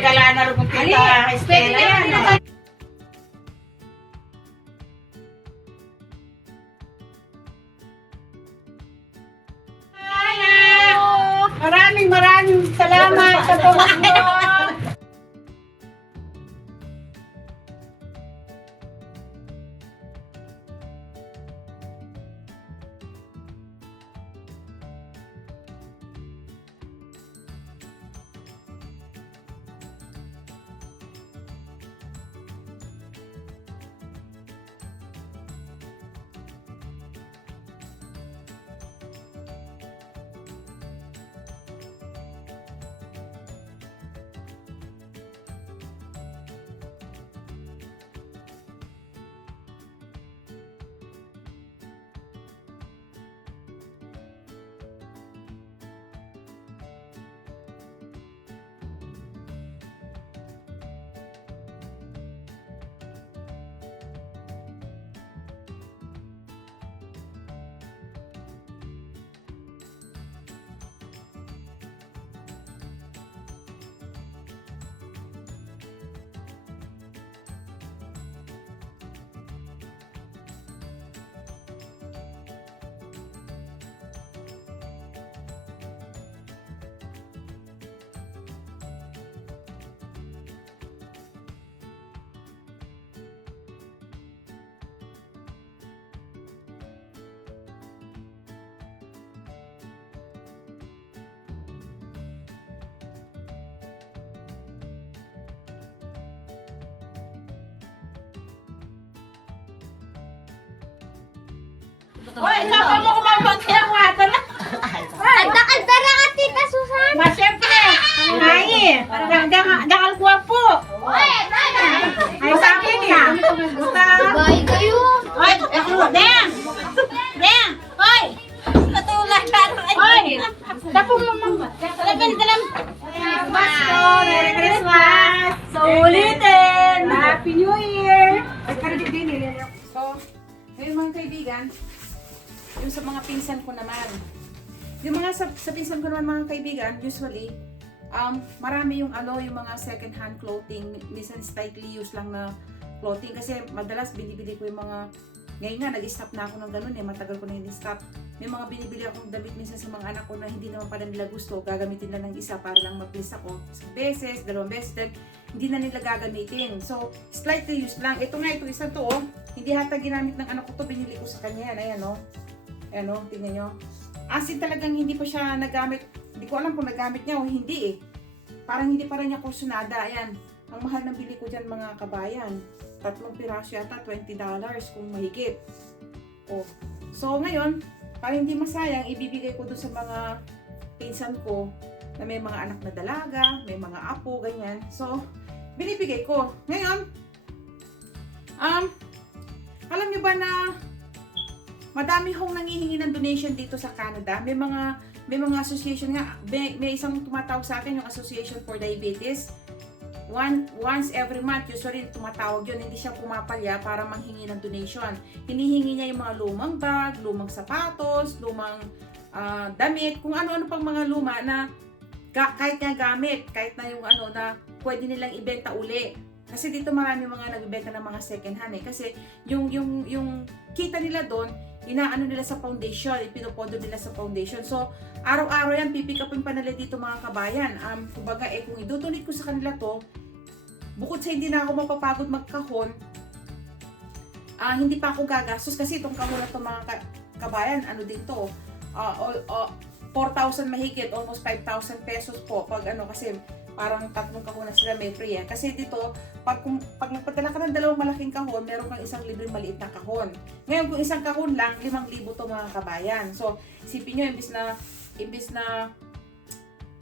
magala na rin kung kita Estela yan. Maraming salamat sa tawag mo. Hoy, saka mo kumabot yung water na. Kalda na ka, Tita Susan. Ma, siyempre. Ay, dakal kuha po. Ay, sa akin ya. Basta. Bye kayo. Hoy, Deng! Deng! Hoy! Natulak na. Hoy! Dapo mo, mama. Dalam. Pasko, Merry Christmas! So, ulitin! Happy New Year! So, ngayon mga kaibigan, yung sa mga pinsan ko naman. Yung mga sa pinsan ko naman mga kaibigan, usually, marami yung yung mga second hand clothing, minsan slightly used lang na clothing kasi madalas binibili ko yung mga, ngayon nga nag-stop na ako ng ganun matagal ko na hindi stop. May mga binibili akong damit minsan sa mga anak ko na hindi naman pala nila gusto, gagamitin lang ng isa para lang mag-please ako. Isang beses, dalawang beses, then hindi na nila gagamitin. So, slightly used lang. Ito nga, ito isa to hindi hata ginamit ng anak ko to, binili ko sa kanya yan, ayan ayan tingnan nyo. As in talagang hindi pa siya nagamit, hindi ko alam kung nagamit niya o hindi Parang hindi pa rin niya kursunada, ayan. Ang mahal ng bili ko dyan mga kabayan. 3 piraso yata, $20 kung mahigit. So ngayon, para hindi masayang, ibibigay ko doon sa mga pinsan ko na may mga anak na dalaga, may mga apo, ganyan. So, binibigay ko. Ngayon, alam niyo ba na madami hong nangihingi ng donation dito sa Canada? May mga association nga, may isang tumatawag sa akin, yung Association for Diabetes. Once every month, usually tumatawag yun, hindi siya pumapalya para manghingi ng donation. Hinihingi niya yung mga lumang bag, lumang sapatos, lumang damit, kung ano-ano pang mga luma na kahit nga gamit, kahit na yung na pwede nilang ibenta uli. Kasi dito marami mga nagbebenta ng mga second hand kasi yung kita nila doon, inaano nila sa foundation, ipinopondo nila sa foundation. So, araw-araw yan, pipick upin pa nila dito mga kabayan. Kumbaga, kung idudonate ko sa kanila to, bukod sa hindi na ako mapapagod magkahon, hindi pa ako gagastos kasi itong kahon na to mga kabayan, din to, 4,000 mahigit, almost 5,000 pesos po, pag kasi parang 3 kahon na sila may free Kasi dito, pag nagpadala ka ng 2 malaking kahon, meron kang isang libreng maliit na kahon. Ngayon, kung isang kahon lang, 5,000 to mga kabayan. So, isipin nyo, imbis na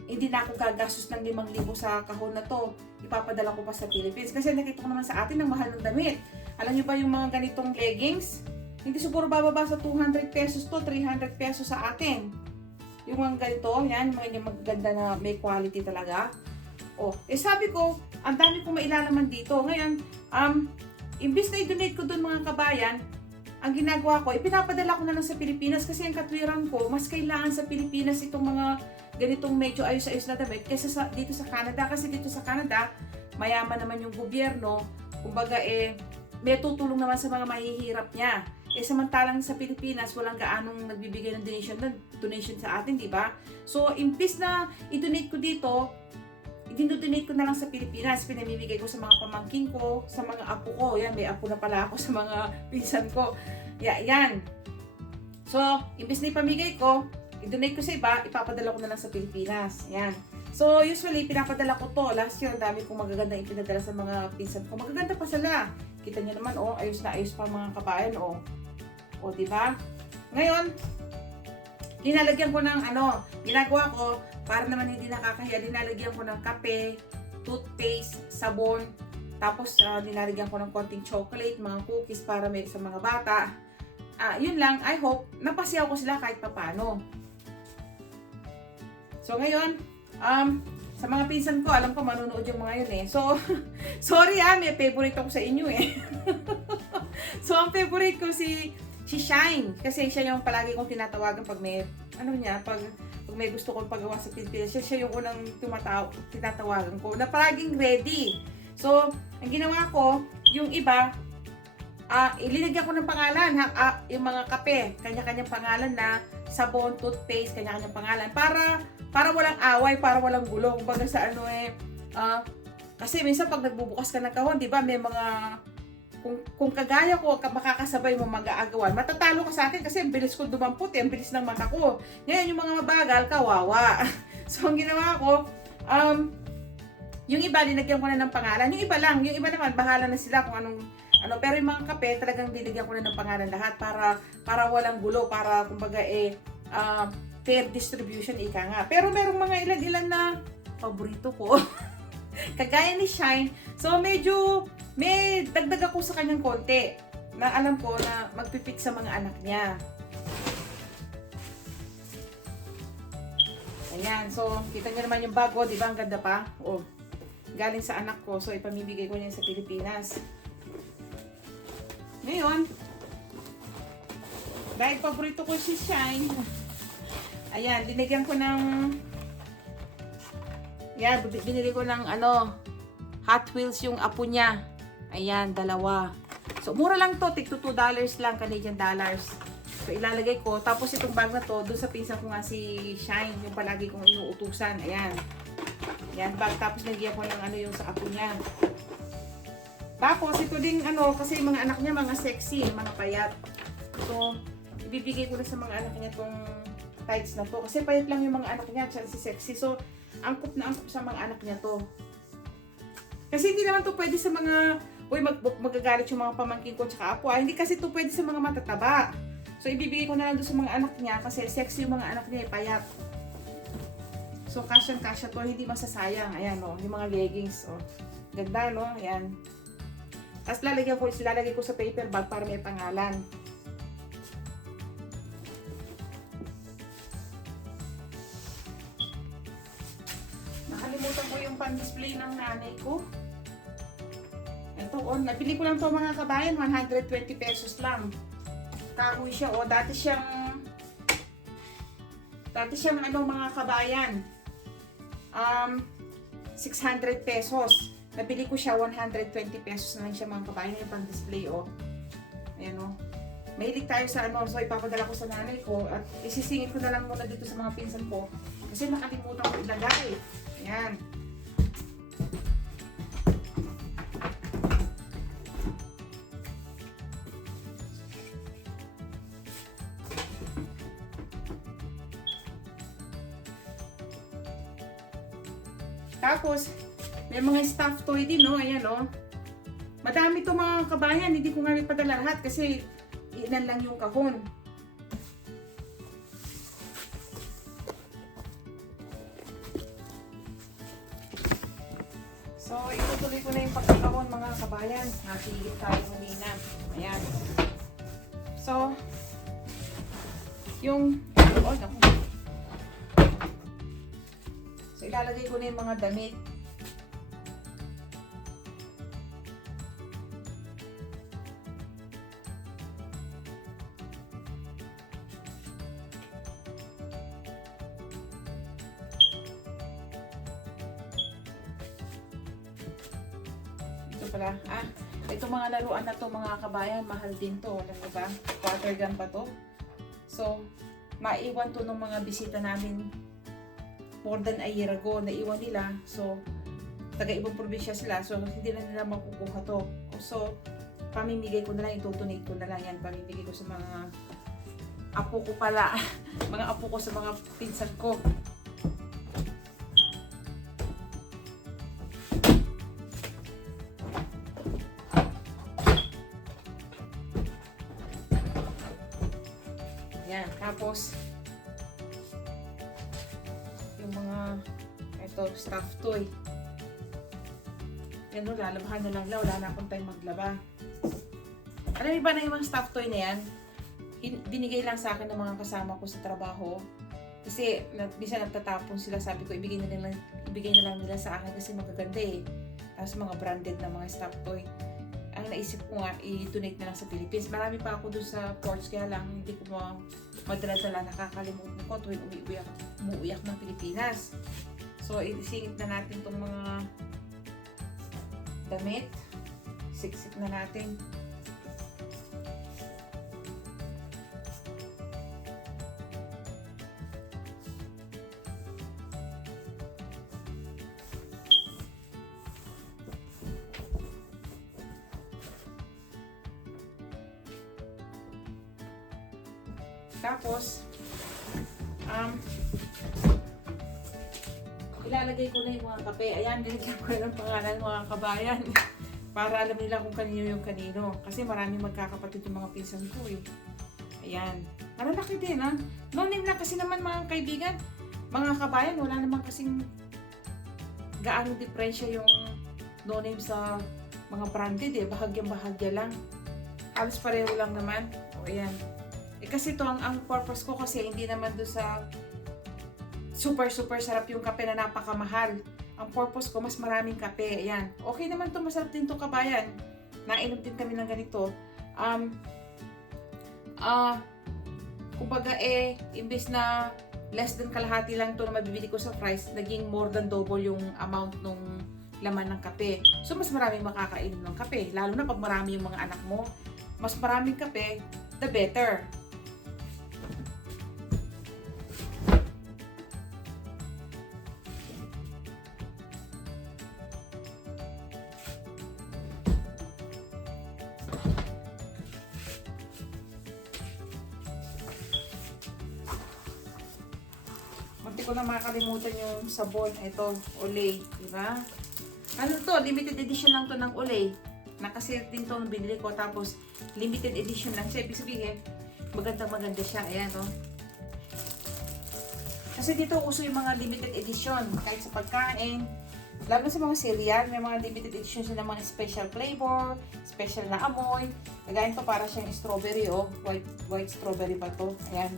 hindi na ako gagastos ng 5,000 sa kahon na to, ipapadala ko pa sa Philippines. Kasi nakita ko naman sa atin ang mahal ng damit. Alam nyo ba yung mga ganitong leggings? Hindi siguro bababa sa 200 pesos to, 300 pesos sa atin. Yung mga ganito, yan, mga magaganda na may quality talaga. Sabi ko, ang dami kong mailalaman dito. Ngayon, imbis na i-donate ko doon mga kabayan, ang ginagawa ko, ipinapadala ko na lang sa Pilipinas kasi ang katwiran ko, mas kailangan sa Pilipinas itong mga ganitong medyo ayos-ayos na damit kaysa dito sa Canada. Kasi dito sa Canada, mayaman naman yung gobyerno. Kumbaga may tutulong naman sa mga mahihirap niya. Samantalang sa Pilipinas, walang gaanong nagbibigay ng donation sa atin, di ba? So, imbis na i-donate ko dito, i-donate ko na lang sa Pilipinas. Pinamimigay ko sa mga pamangkin ko, sa mga apo ko. Yan, may apo na pala ako sa mga pinsan ko. Yan. So, imbis na ipamigay ko, i-donate ko sa iba, ipapadala ko na lang sa Pilipinas. Yan. So, usually, pinapadala ko to. Last year, ang dami kong magagandang ipinadala sa mga pinsan ko. Magaganda pa sila. Kita niyo naman, ayos na ayos pa mga kabayan, O, diba? Ngayon, linalagyan ko ng ginagawa ko, para naman hindi nakakahiya, linalagyan ko ng kape, toothpaste, sabon, tapos linalagyan ko ng konting chocolate, mga cookies para sa mga bata. Yun lang, I hope, napasyaw ko sila kahit papano. So, ngayon, sa mga pinsan ko, alam ko manunood yung mga yun So, sorry may favorite ako sa inyo So, ang favorite ko si Shine. Kasi siya yung palagi kong tinatawagan pag may, pag may gusto kong pagawa sa Pilipinas. Siya yung unang tinatawagan ko na palaging ready. So, ang ginawa ko, yung iba, ilinagyan ko ng pangalan, yung mga kape, kanya-kanyang pangalan na sabon, toothpaste, kanya-kanyang pangalan, para walang away, para walang gulo. Kumbaga sa kasi minsan pag nagbubukas ka ng kahon, di ba, may mga, kung kagaya ko, makakasabay mo mag-aagawan, matatalo ka sa akin kasi ang bilis ko dumampot, ang bilis ng mata ko. Ngayon, yung mga mabagal, kawawa. So, ang ginawa ko, yung iba, linagyan ko na ng pangalan. Yung iba lang, yung iba naman, bahala na sila kung anong, pero yung mga kape, talagang dinigyan ko na ng pangalan lahat para walang gulo, para kumbaga fair distribution, ika nga. Pero merong mga ilan-ilan na paborito ko. Kagaya ni Shine. So, medyo may dagdag ako sa kanyang konti na alam ko na magpipik sa mga anak niya. Ayan. So, kita niyo naman yung bago. Di ba? Ang ganda pa. Galing sa anak ko. So, ipamibigay ko niya sa Pilipinas. Ngayon, dahil paborito ko si Shine, ayan, dinigyan ko ng binili ko ng Hot Wheels yung apo niya. Ayan, 2. So, mura lang to. Tig to $2 lang, Canadian dollars. So, ilalagay ko. Tapos, itong bag na to, doon sa pinsan ko nga si Shine, yung palagi kong inuutusan. Ayan. Ayan, bag. Tapos, nagyan ko ng yung sa apo niya. Tapos, ito din, kasi mga anak niya, mga sexy, mga payat. So, ibibigay ko na sa mga anak niya tong tights na to. Kasi payat lang yung mga anak niya, tsaka si sexy. So, angkop na angkop sa mga anak niya to. Kasi hindi naman to pwede sa mga, magagalit yung mga pamangkin ko tsaka apo. Hindi kasi to pwede sa mga matataba. So, ibibigay ko na lang doon sa mga anak niya kasi sexy yung mga anak niya, payat. So, kasya to, hindi masasayang. Ayan, yung mga leggings. Ganda, no? Ayan. Tapos, lalagay ko sa paper bag para may pangalan. Nakalimutan ko yung pan-display ng nanay ko. Ito, nabili ko lang to mga kabayan, 120 pesos lang. Kahoy siya, dati siyang mga kabayan, 600 pesos. Nabili ko siya, 120 pesos na lang siya mga kabayan, yung pan-display, Ayan, Mahilig tayo sa so ipapadala ko sa nanay ko at isisingit ko na lang muna dito sa mga pinsan ko kasi nakalimutan ko ilagay. Ayan. Tapos, may mga stuffed toy din, Ayan, Madami to mga kabayan. Hindi ko nga ipadala lahat kasi ilan lang yung kahon. So, itutuloy ko na yung pagkakahon mga kabayan. Natigit tayo kanina. Ayan. So, So, ilalagay ko na yung mga damit. pala. Itong mga laruan na to mga kabayan, mahal din to. Alam mo ba? Water gun pa to. So, maiwan to ng mga bisita namin more than a year ago. Naiwan nila. So, taga-ibang probinsya sila. So, hindi na nila makukuha to. So, pamimigay ko na lang, itutunate ko na lang yan. Pamimigay ko sa mga apo ko pala. Mga apo ko sa mga pinsan ko. Yan. Tapos, yung mga stuffed toy. Yan o, lalabahan na lang lang. Wala na akong time maglaba. Alam niyo ba na yung mga stuffed toy na yan? Binigay lang sa akin ng mga kasama ko sa trabaho. Kasi, minsan nagtatapon sila. Sabi ko, ibigay na lang nila sa akin kasi magaganda eh. Tapos mga branded na mga stuffed toy. Ang naisip ko nga, i-donate na lang sa Philippines. Marami pa ako dun sa ports, kaya lang hindi ko madala-dala, nakakalimutan ko tuwing umuuyak ng Pilipinas. So, isingit na natin itong mga damit. Siksik na natin. Tapos, ilalagay ko na yung mga kape. Ayan, nilagyan ko na ng pangalan mga kabayan. Para alam nila kung kanino yung kanino. Kasi maraming magkakapatid yung mga pinsan ko eh. Ayan. Malalaki din ha. No name na kasi naman mga kaibigan. Mga kabayan, wala naman kasing gaano diferensya yung no name sa mga branded eh. Bahagyang-bahagya lang. Halos pareho lang naman. O ayan. Kasi ito, ang purpose ko kasi hindi naman doon sa super sarap yung kape na napakamahal. Ang purpose ko, mas maraming kape. Ayan. Okay naman to, masarap din to kabayan. Nainom din kami ng ganito. Kumbaga imbes na less than kalahati lang to na mabibili ko sa price, naging more than double yung amount nung laman ng kape. So, mas maraming makakainom ng kape. Lalo na pag marami yung mga anak mo. Mas maraming kape, the better. Munti ko na makakalimutan yung sabon. Ito, Olay. Diba? Ano to? Limited edition lang to ng Olay. Nakasale din to nung binili ko. Tapos, limited edition lang siya. Ibig sabihin, maganda siya. Ayan, no? Kasi dito uso yung mga limited edition. Kahit sa pagkain. Lalo sa mga cereal, may mga limited edition siya ng mga special flavor, special na amoy. Kagaya to para siyang strawberry, oh. White strawberry pa to. Ayan.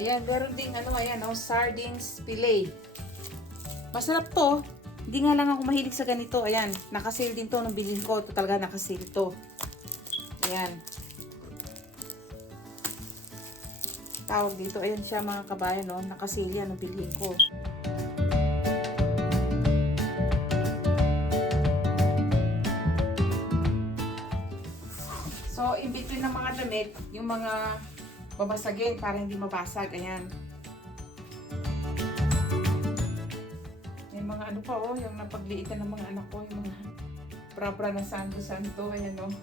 Ayan, meron ding ayan, sardines fillet. Masarap to. Hindi nga lang ako mahilig sa ganito. Ayan, nakasale din to nung bilhin ko. Ito talaga nakasale to. Ayan. Tawag dito. Ayan siya mga kabayan, no? Nakasale yan nung bilhin ko. So, in between ng mga damit, yung mga babasagin para hindi mabasag. Ayan. Yung mga ano pa, oh, yung napagliitan ng mga anak ko, yung mga bra-bra na santo-santo. Ayan, oh.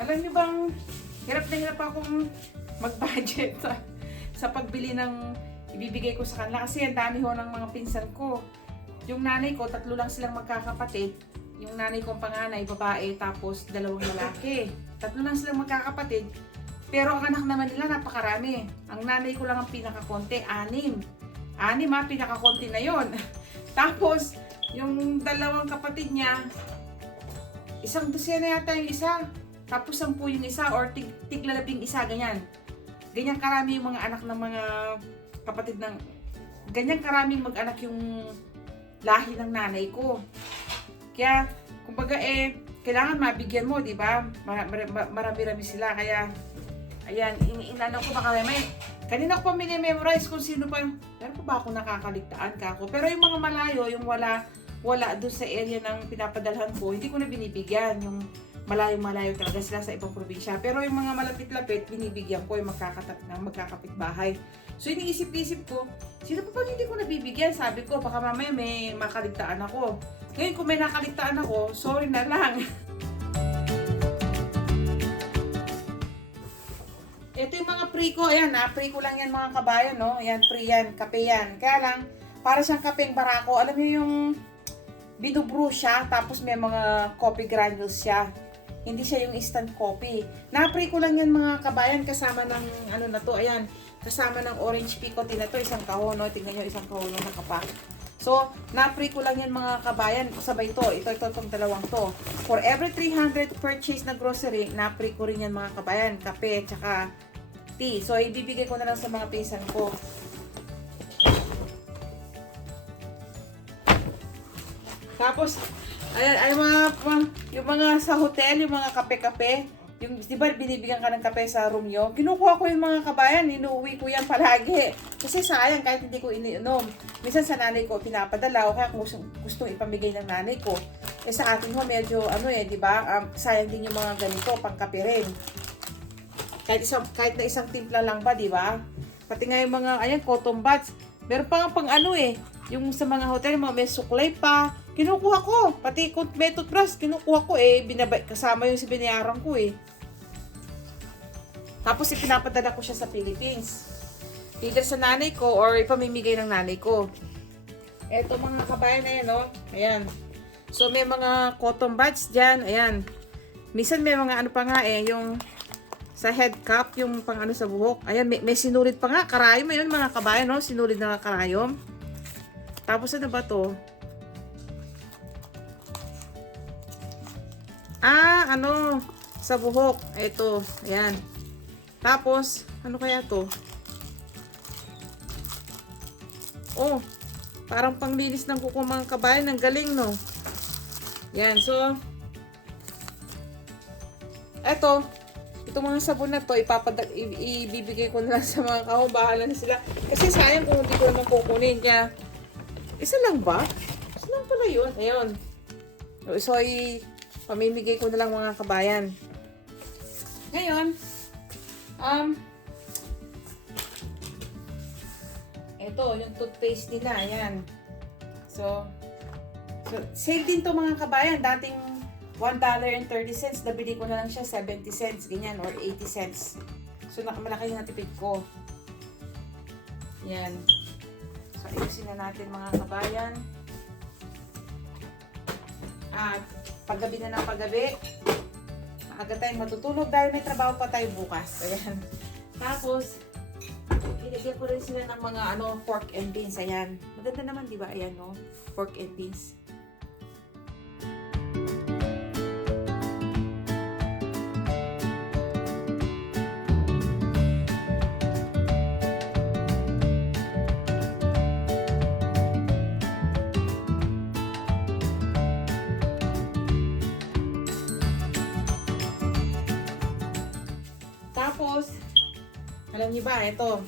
Alam niyo bang, hirap na hirap akong mag-budget sa pagbili ng ibibigay ko sa kanila. Kasi ang dami ho ng mga pinsan ko. Yung nanay ko, 3 lang silang magkakapatid. Yung nanay kong panganay, babae, tapos 2 lalaki. 3 lang silang magkakapatid. Pero ang anak naman nila, napakarami. Ang nanay ko lang ang pinakakonti, 6. 6 pinakakonti na yon. Tapos, yung 2 kapatid niya, 1 dosena yata yung isa. tapos 10 yung isa, or tigla 11 isa, ganyan. Ganyan karami yung mga anak ng mga kapatid ng, ganyan karaming mag-anak yung lahi ng nanay ko. Kaya, kumbaga kailangan mabigyan mo, di ba? Marami-rami sila, kaya, ayan, inano ko baka may, kanina ko pa memorize kung sino pa, pero pa ba ako nakakaligtaan ka ako? Pero yung mga malayo, yung wala doon sa area ng pinapadalhan ko, hindi ko na binibigyan, yung malayo-malayo talaga sila sa ibang probinsya. Pero yung mga malapit-lapit, binibigyan ko yung magkakapit bahay. So, iniisip-isip ko, sino pa hindi ko nabibigyan? Sabi ko, baka mamaya may makaligtaan ako. Ngayon, kung may nakaligtaan ako, sorry na lang. Ito yung mga pre ko. Ayan pre ko lang yan mga kabayan, no? Ayan, pre yan, kape yan. Kaya lang, para siyang kapeng barako. Alam niyo yung binubrew siya, tapos may mga coffee granules siya. Hindi siya yung instant coffee. Na-pre ko lang yan mga kabayan, kasama ng ano na to, ayan. Kasama ng orange picotin na to, isang kahon, no? Tingnan nyo, isang kahon na nakapak. So, na-pre ko lang yan mga kabayan, sabay to. Ito, itong dalawang to. For every 300 purchase na grocery, na-pre ko rin yan mga kabayan. Kape, tsaka tea. So, ibibigay ko na lang sa mga pinsan ko. Tapos, ay yung mga sa hotel, yung mga kape-kape, yung, di ba, binibigyan ka ng kape sa room nyo? Kinukuha ko yung mga kabayan, inuwi ko yan palagi. Kasi sayang, kahit hindi ko iniinom. Minsan sa nanay ko, pinapadala, o kaya kung gustong ipamigay ng nanay ko. Sa atin ho, medyo, di ba, sayang din yung mga ganito, pangkape rin. Kahit na isang timpla lang ba, di ba? Pati nga yung mga, ayan, cotton buds. Meron pa nga pang yung sa mga hotel, mga may suklay pa. Kinukuha ko. Pati kung may toothbrush, kinukuha ko kasama yung binayaran ko Tapos ipinapadala ko siya sa Philippines. Either sa nanay ko or ipamimigay ng nanay ko. Eto mga kabayan na yan, no? Ayan. So may mga cotton buds dyan. Ayan. Minsan may mga pa nga yung sa head cap, yung pang sa buhok. Ayan, may sinulid pa nga. Karayom yun mga kabayan, no? Sinulid na karayom. Tapos ano ba to? Sa buhok. Ito, ayan. Tapos, ano kaya to? Oh, parang panglinis ng kuko mga kabayan. Ang galing, no? Yan, so, eto, itong mga sabon na to, ibibigay ko na lang sa mga kao. Bahala na sila. Kasi sayang kung hindi ko naman kukunin. Kaya, isa lang ba? Isa lang pala yun. Ayun. So, pamimigay ko na lang mga kabayan. Ngayon, ito, yung toothpaste nila. Ayan. So, sale din to mga kabayan. Dating $1.30. Nabili ko na lang siya 70 cents. Ganyan, or 80 cents. So, malaki yung natipid ko. Yan. So, ayusin na natin mga kabayan. At, paggabi na ng paggabi, maaga tayong matutulog dahil may trabaho pa tayo bukas. Ayan. Tapos, ilagyan ko rin sila ng mga pork and beans. Ayan. Maganda naman, di ba? Ayan, no? Pork and beans. Tapos, alam niyo ba, ito,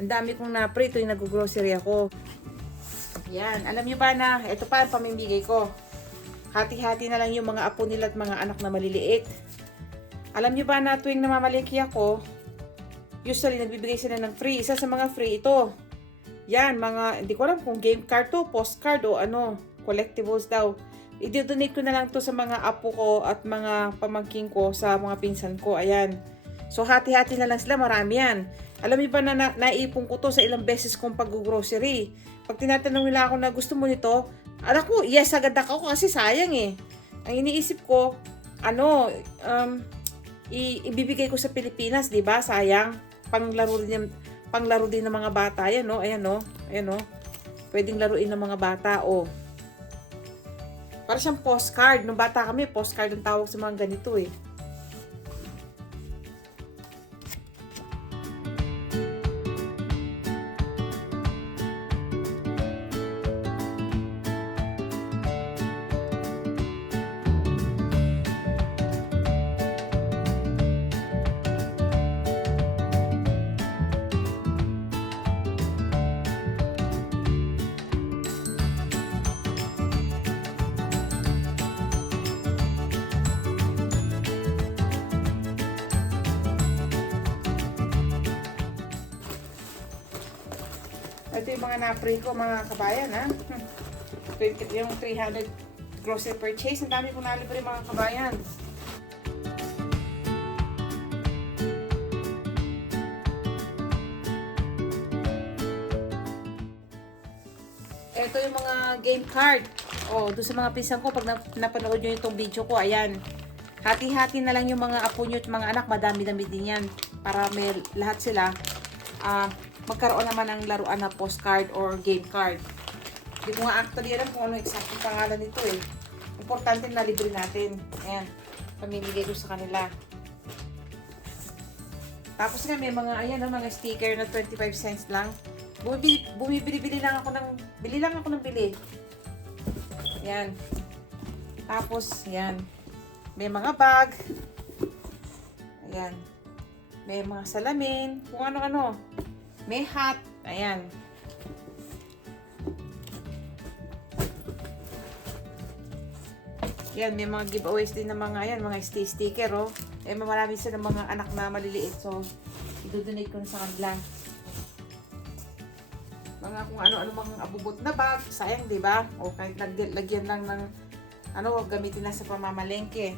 ang dami kong na-pre tuwing nag-grocery ako. Yan, alam niyo ba na, ito pa ang pamimigay ko. Hati-hati na lang yung mga apo nila at mga anak na maliliit. Alam niyo ba na tuwing namamaliki ako, usually nagbibigay sila ng free. Isa sa mga free ito. Yan, mga, hindi ko alam kung game card to, postcard o collectibles daw. I-donate ko na lang to sa mga apo ko at mga pamangking ko sa mga pinsan ko. Ayan. So, hati-hati na lang sila. Marami yan. Alam niyo ba na naipon ko to sa ilang beses kong pag-grocery. Pag tinatanong nila ako na gusto mo nito, anak ko, yes, agad ako kasi sayang Ang iniisip ko, ibibigay ko sa Pilipinas, di ba? Sayang. Panglaro din ng mga bata. Ayan, no? Ayan, no? Ayan, no? Pwedeng laruin ng mga bata, Para siyang postcard. Nung bata kami, postcard ang tawag sa mga ganito, Ito yung mga na-pray ko, mga kabayan, ha? Yung 300 grocery purchase. Ang dami kong nalibre, mga kabayan. Ito yung mga game card. Oh, doon sa mga pinsan ko, pag napanood nyo itong video ko, ayan. Hati-hati na lang yung mga apo nyo at mga anak. Madami-dami din yan. Para may lahat sila. Magkaroon naman ng laruan na postcard or game card. Hindi ko nga actually alam kung ano exact yung pangalan nito eh. Importante na libre natin. Ayan. Pamimigay ko sa kanila. Tapos nga may mga, ayan, mga sticker na 25 cents lang. Bumibili lang ako ng bili. Yan. Tapos, yan. May mga bag. Ayan. May mga salamin. Kung ano-ano. May hat. Ayan. Yan, may mga giveaways din ng mga, ayan, mga sticker, oh. Marami sila ng mga anak na maliliit. So, i-donate ko na sa kanila. Mga kung ano-ano mga abubot na bag, sayang, di ba? O kahit lagyan lang ng ano, gamitin na sa pamamalengke.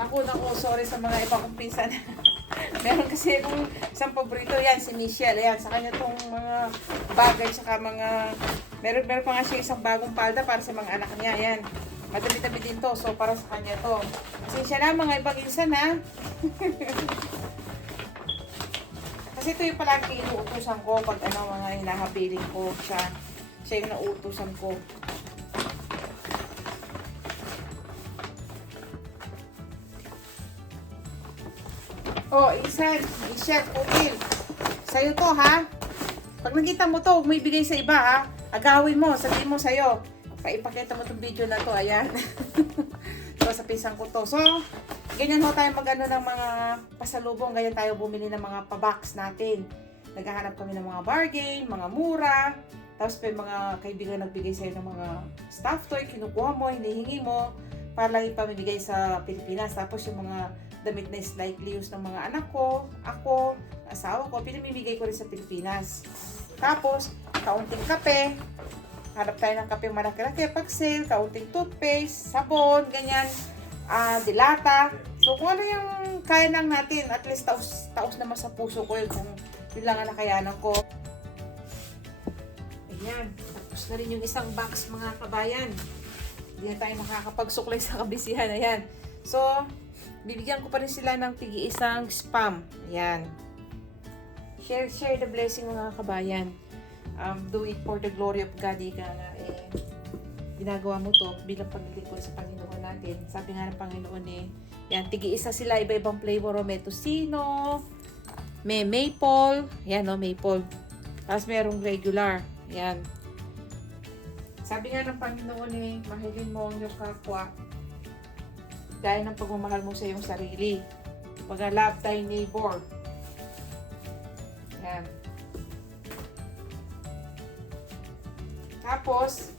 Naku, sorry sa mga iba kong pinsan. Meron kasi akong isang paborito, yan, si Michelle. Ayan, sa kanya tong mga bagay, saka mga, meron pa nga siya isang bagong palda para sa mga anak niya. Ayan. Madami-dami din to. So, para sa kanya to. Kasi siya na, mga ibang insan, ha? Kasi ito yung palagi inuutusan ko pag ano, mga hinahabiling ko siya. Siya yung nauutusan ko. Oh, insan, Michelle, Pupil. Sa'yo to, ha? Pag nakita mo to, may bigay sa iba, ha? Agawin mo, sabihin mo sa'yo. Paipakita mo itong video na to, ayan. So, sa pisang ko to. So, ganyan ho tayo mag-ano ng mga pasalubong. Ganyan tayo bumili ng mga pa-box natin. Naghahanap kami ng mga bargain, mga mura. Tapos, may mga kaibigan nagbigay sa'yo ng mga stuffed toy. Kinukuha mo, hinihingi mo. Para lang ipamibigay sa Pilipinas. Tapos, yung mga damit na slightly used ng mga anak ko, ako, asawa ko, pinamimigay ko rin sa Pilipinas. Tapos, kaunting kape. Hanap tayo ng kape malaki-laki pag sale, kaunting toothpaste, sabon, ganyan, dilata. So, kung ano yung kaya lang natin, at least taos naman sa puso ko yun, kung yun lang ang nakayanan ko. Ayan, tapos na rin yung isang box, mga kabayan. Hindi na tayo makakapagsuklay sa kabisihan. Ayan. So, bibigyan ko pa rin sila ng tigi-isang spam. Ayan. Share the blessing, mga kabayan. Do it for the glory of God. Ika nga, ginagawa mo to bilang paglilingkod sa Panginoon natin. Sabi nga ng Panginoon yan, tigi-isa sila, iba-ibang flavor. May tocino, may maple, yan o, maple. Tapos merong regular, yan. Sabi nga ng Panginoon mahilin mo ang iyong kapwa gaya ng pagmamahal mo sa iyong sarili. Love thy neighbor. Yan. Tapos,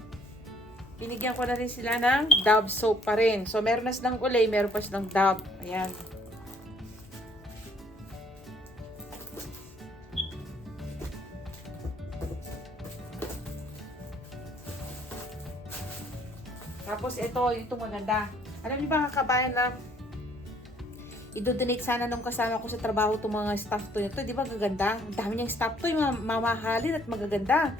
binigyan ko na rin sila ng Dove soap pa rin. So, meron na silang Olay, meron pa silang Dove. Ayan. Tapos, ito maganda. Alam niyo ba, kabayan, na i-donate sana nung kasama ko sa trabaho itong mga stuff toy nito. Di ba gaganda? Ang dami niyang stuff toy, mamahalin at magaganda.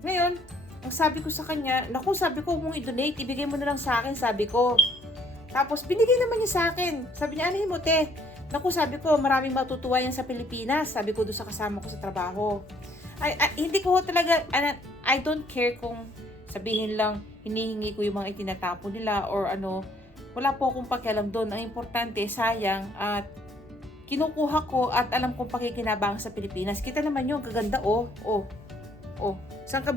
Ngayon, ang sabi ko sa kanya, naku, sabi ko, kung i-donate, ibigay mo na lang sa akin, sabi ko. Tapos, binigay naman niya sa akin. Sabi niya, anahin mo, te. Naku, sabi ko, maraming matutuwa yan sa Pilipinas. Sabi ko doon sa kasama ko sa trabaho. Hindi ko talaga, I don't care kung sabihin lang, hinihingi ko yung mga itinatapon nila or ano. Wala po akong pakialam doon. Ang importante, sayang at kinukuha ko at alam kong pakikinabang sa Pilipinas. Kita naman yun, gaganda, oh. Saan ka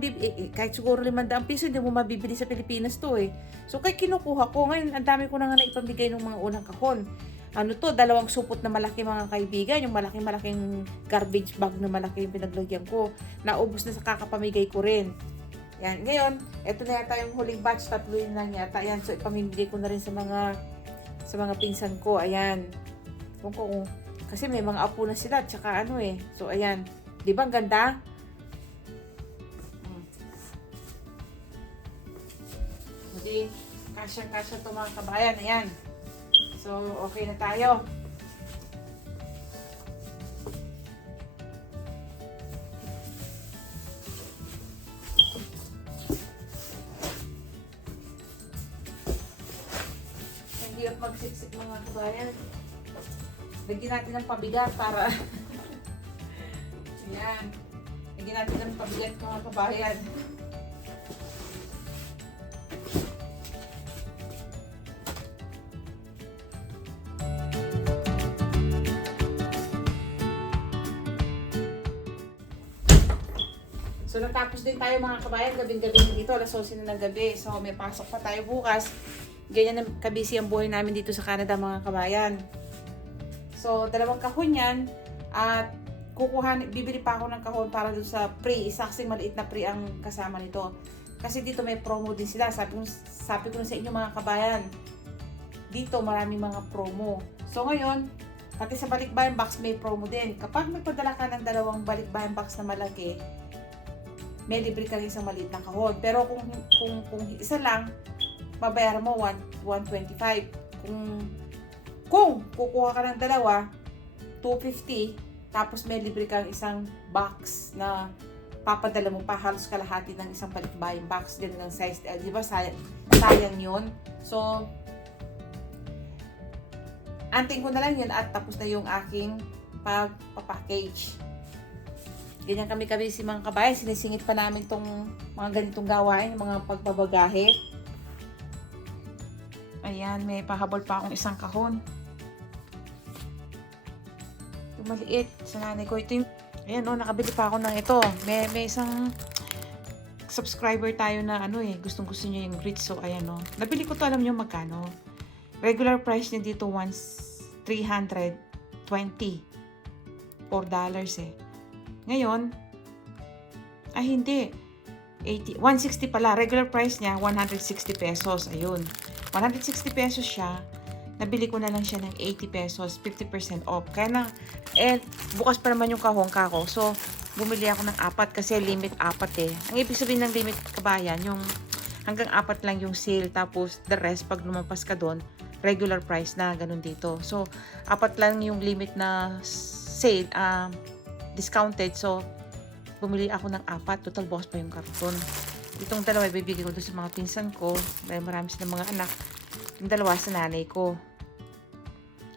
kahit siguro 500 piso, hindi mo mabibili sa Pilipinas to eh. So, kahit kinukuha ko, ngayon, ang dami ko na nga naipamigay ng mga unang kahon. Ano to, 2 supot na malaki, mga kaibigan, yung malaking garbage bag na malaki yung pinaglagyan ko. Naubos na sa kakapamigay ko rin. Yan. Ngayon, ito na yata yung huling batch. 3 lang yata. Ayan. So, ipamimigay ko na rin sa mga pinsan ko. Ayan. Kung kasi may mga apo na sila. Tsaka ano eh. So, ayan. Di ba ang ganda? Hindi. Kasyang-kasya ito mga kabayan. Ayan. So, okay na tayo. Hirap magsiksik mga kabayan. Lagyan natin ng pabigat para ayan. Lagyan natin ng pabigat mga kabayan. So natapos din tayo mga kabayan, gabing-gabi dito, alas 11 na ng gabi. So may pasok pa tayo bukas. Ganyan na kabisi ang buhay namin dito sa Canada mga kabayan. So, 2 kahon yan. At bibili pa ako ng kahon para dun sa pre. Isaksing maliit na pre ang kasama nito. Kasi dito may promo din sila. Sabi ko na sa inyo mga kabayan. Dito maraming mga promo. So, ngayon, pati sa balikbayan box may promo din. Kapag magpadala ka ng 2 balikbayan box na malaki, may libre ka rin isang maliit na kahon. Pero kung isa lang, babayaran mo 125. Kung kukuha ka ng 2, 250, tapos may libre kang isang box na papadala mo pa halos kalahati ng isang balikbayan box. Ganun ang size. Di ba sayang yun? So, anting ko na lang yun at tapos na yung aking pagpapackage. Ganyan kami si mga kabayan. Sinisingit pa namin tong mga ganitong gawain, mga pagbabagahe. Ayan, may pahabol pa akong isang kahon. Yung maliit sa nanay ko. Ito yung, ayan o, nakabili pa ako ng ito. May isang subscriber tayo na ano eh, gustong-gusto niya yung grits. So, ayan o. Nabili ko to, alam niyo magkano. Regular price niya dito, $320. $4 eh. Ngayon, hindi. 160 pala. Regular price niya, 160 pesos. Ayun. 160 pesos siya. Nabili ko na lang siya ng 80 pesos. 50% off. Kaya na, bukas pa naman yung kahong kako. So, bumili ako ng 4 kasi limit 4 eh. Ang ibig sabihin ng limit kabayan, yung hanggang 4 lang yung sale. Tapos, the rest, pag lumampas ka doon, regular price na, ganun dito. So, 4 lang yung limit na sale, discounted. So, bumili ako ng 4. Total boss pa yung karton. Itong 2, ibibigay ko doon sa mga pinsan ko. Dahil marami silang mga anak. Yung 2 sa nanay ko.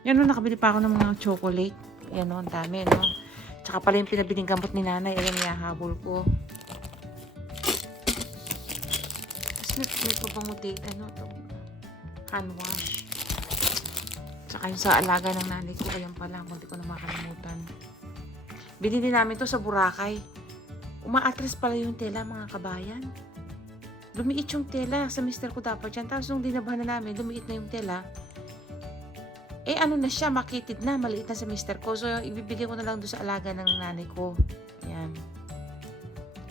Yan o, nakabili pa ako ng mga chocolate. Yan o, ang dami, no? Tsaka pala yung pinabiling gamot ni nanay. Ayan, yahabol ko. Tapos may pabango date, ano to? Hand wash. Tsaka yung sa alaga ng nanay ko. Ayan pala, hindi ko na makalimutan. Binili namin to sa Boracay. Umaatras pala yung tela, mga kabayan. Lumiit yung tela. Sa mister ko dapat yan. Tapos nung dinabahan na namin, lumiit na yung tela. Ano na siya, makitid na. Maliit na sa mister ko. So, ibibigay ko na lang doon sa alaga ng nanay ko. Ayan.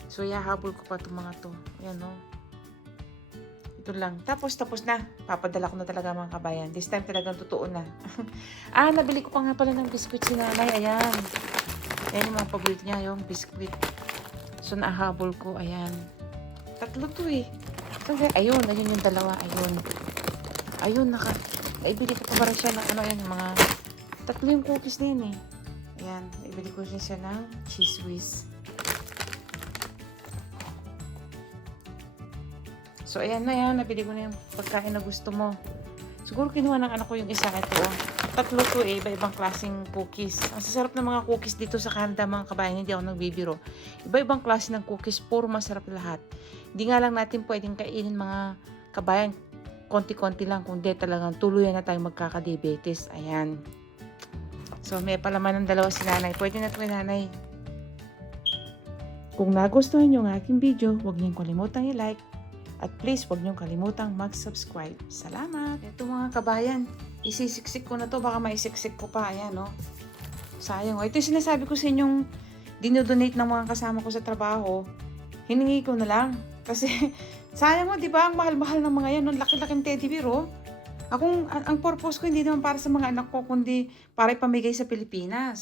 So, yahabol ko pa itong mga to. Ayan, no. Ito lang. Tapos na. Papadala ko na talaga, mga kabayan. This time talagang totoo na. Nabili ko pa nga pala ng biskuit si nanay. Ayan. Ayan yung mga paborito niya, yung biskuit. So, nahabol ko. Ayan. 3 to eh. So, ayun yung 2. Ayun, naibili ko pa rin siya ng mga 3 yung cookies na yun eh. Ayan, naibili ko siya ng cheese whiz. So, ayan na yan. Nabili ko na yung pagkain na gusto mo. Siguro kinuha ng anak ko yung isa. Ito, 3 to eh. Iba-ibang klaseng cookies. Ang sasarap ng mga cookies dito sa Canada, mga kabayan. Hindi ako nagbibiro. Iba-ibang klase ng cookies. Puro masarap lahat. Hindi nga lang natin pwedeng kainin, mga kabayan. Konti-konti lang. Kung di talagang tuluyan na tayo magkakadiabetes. Ayan. So, may palaman ng 2 si nanay. Pwede na ito kay nanay. Kung nagustuhan nyo ang aking video, huwag niyong kalimutang i-like. At please, huwag niyong kalimutang mag-subscribe. Salamat! Ito mga kabayan, isisiksik ko na to. Baka maisiksik ko pa. Ayan, no? Sayang. Ito yung sinasabi ko sa inyong dinodonate ng mga kasama ko sa trabaho. Hiningi ko na lang. Kasi, sayang mo, di ba? Ang mahal-mahal ng mga yan. Ang laki-laking teddy bear, oh. Ang purpose ko, hindi naman para sa mga anak ko, kundi para ipamigay sa Pilipinas.